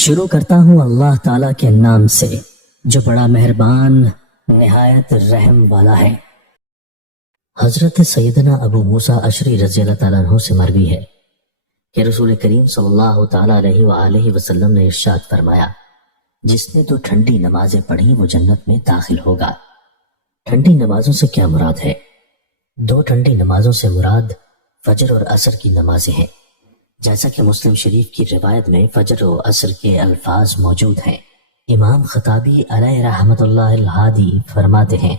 شروع کرتا ہوں اللہ تعالیٰ کے نام سے جو بڑا مہربان نہایت رحم والا ہے۔ حضرت سیدنا ابو موسیٰ اشعری رضی اللہ تعالیٰ عنہ سے مروی ہے کہ رسول کریم صلی اللہ تعالیٰ علیہ وآلہ وسلم نے ارشاد فرمایا، جس نے 2 ٹھنڈی نمازیں پڑھی وہ جنت میں داخل ہوگا۔ ٹھنڈی نمازوں سے کیا مراد ہے؟ 2 ٹھنڈی نمازوں سے مراد فجر اور عصر کی نمازیں ہیں، جیسا کہ مسلم شریف کی روایت میں فجر و عصر کے الفاظ موجود ہیں۔ امام خطابی علیہ رحمت اللہ الہادی فرماتے ہیں،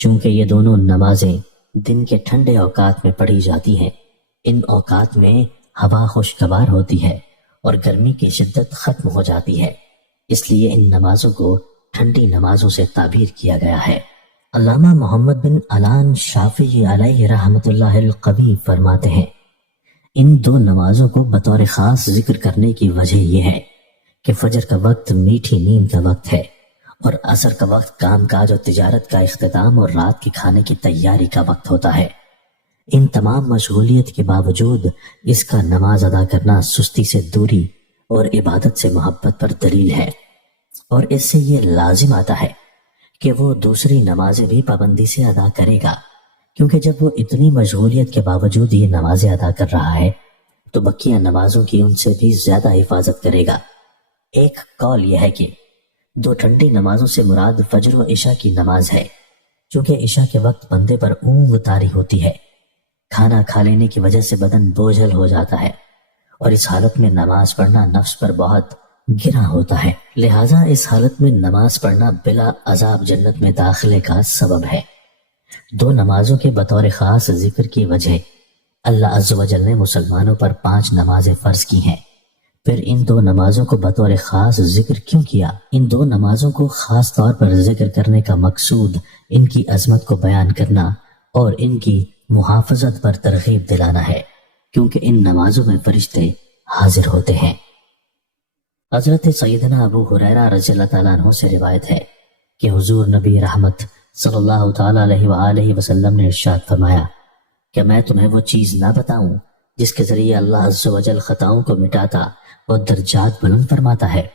چونکہ یہ دونوں نمازیں دن کے ٹھنڈے اوقات میں پڑھی جاتی ہیں، ان اوقات میں ہوا خوشگوار ہوتی ہے اور گرمی کی شدت ختم ہو جاتی ہے، اس لیے ان نمازوں کو ٹھنڈی نمازوں سے تعبیر کیا گیا ہے۔ علامہ محمد بن علان شافعی علیہ رحمت اللہ القوی فرماتے ہیں، ان 2 نمازوں کو بطور خاص ذکر کرنے کی وجہ یہ ہے کہ فجر کا وقت میٹھی نیند کا وقت ہے اور عصر کا وقت کام کاج اور تجارت کا اختتام اور رات کے کھانے کی تیاری کا وقت ہوتا ہے۔ ان تمام مشغولیت کے باوجود اس کا نماز ادا کرنا سستی سے دوری اور عبادت سے محبت پر دلیل ہے، اور اس سے یہ لازم آتا ہے کہ وہ دوسری نمازیں بھی پابندی سے ادا کرے گا، کیونکہ جب وہ اتنی مشغولیت کے باوجود یہ نمازیں ادا کر رہا ہے تو بقیہ نمازوں کی ان سے بھی زیادہ حفاظت کرے گا۔ ایک قول یہ ہے کہ 2 ٹھنڈی نمازوں سے مراد فجر و عشاء کی نماز ہے، چونکہ عشاء کے وقت بندے پر اونگ طاری ہوتی ہے، کھانا کھا لینے کی وجہ سے بدن بوجھل ہو جاتا ہے اور اس حالت میں نماز پڑھنا نفس پر بہت گرا ہوتا ہے، لہٰذا اس حالت میں نماز پڑھنا بلا عذاب جنت میں داخلے کا سبب ہے۔ 2 نمازوں کے بطور خاص ذکر کی وجہ اللہ عز و جل نے مسلمانوں پر 5 نمازیں فرض کی ہیں، پھر ان 2 نمازوں کو بطور خاص ذکر کیوں کیا؟ ان 2 نمازوں کو خاص طور پر ذکر کرنے کا مقصود ان کی عظمت کو بیان کرنا اور ان کی محافظت پر ترغیب دلانا ہے، کیونکہ ان نمازوں میں فرشتے حاضر ہوتے ہیں۔ حضرت سیدنا ابو ہریرہ رضی اللہ تعالیٰ عنہ سے روایت ہے کہ حضور نبی رحمت صلی اللہ تعالیٰ علیہ وآلہ وسلم نے ارشاد فرمایا کہ میں تمہیں وہ چیز نہ بتاؤں جس کے ذریعے اللہ عز و جل خطاؤں کو مٹاتا اور درجات بلند فرماتا ہے؟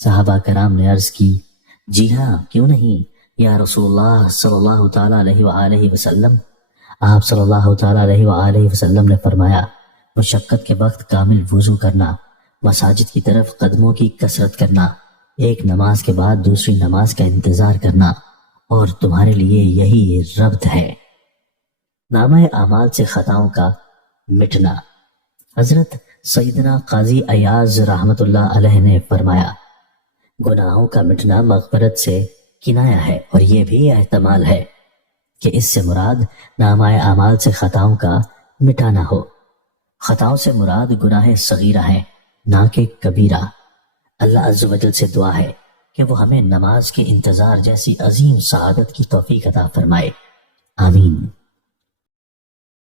صحابہ کرام نے عرض کی، جی ہاں، کیوں نہیں یا رسول اللہ صلی اللہ تعالیٰ علیہ وآلہ وسلم۔ آپ صلی اللہ تعالیٰ علیہ وآلہ وسلم نے فرمایا، مشقت کے وقت کامل وضو کرنا، مساجد کی طرف قدموں کی کثرت کرنا، ایک نماز کے بعد دوسری نماز کا انتظار کرنا، اور تمہارے لیے یہی ربط ہے۔ نامہ اعمال سے خطاؤں کا مٹنا۔ حضرت سیدنا قاضی ایاز رحمت اللہ علیہ نے فرمایا، گناہوں کا مٹنا مغفرت سے کنایا ہے، اور یہ بھی احتمال ہے کہ اس سے مراد نامہ اعمال سے خطاؤں کا مٹانا ہو۔ خطاؤں سے مراد گناہ صغیرہ ہیں، نہ کہ کبیرہ۔ اللہ عز و جل سے دعا ہے کہ وہ ہمیں نماز کے انتظار جیسی عظیم سعادت کی توفیق عطا فرمائے، آمین۔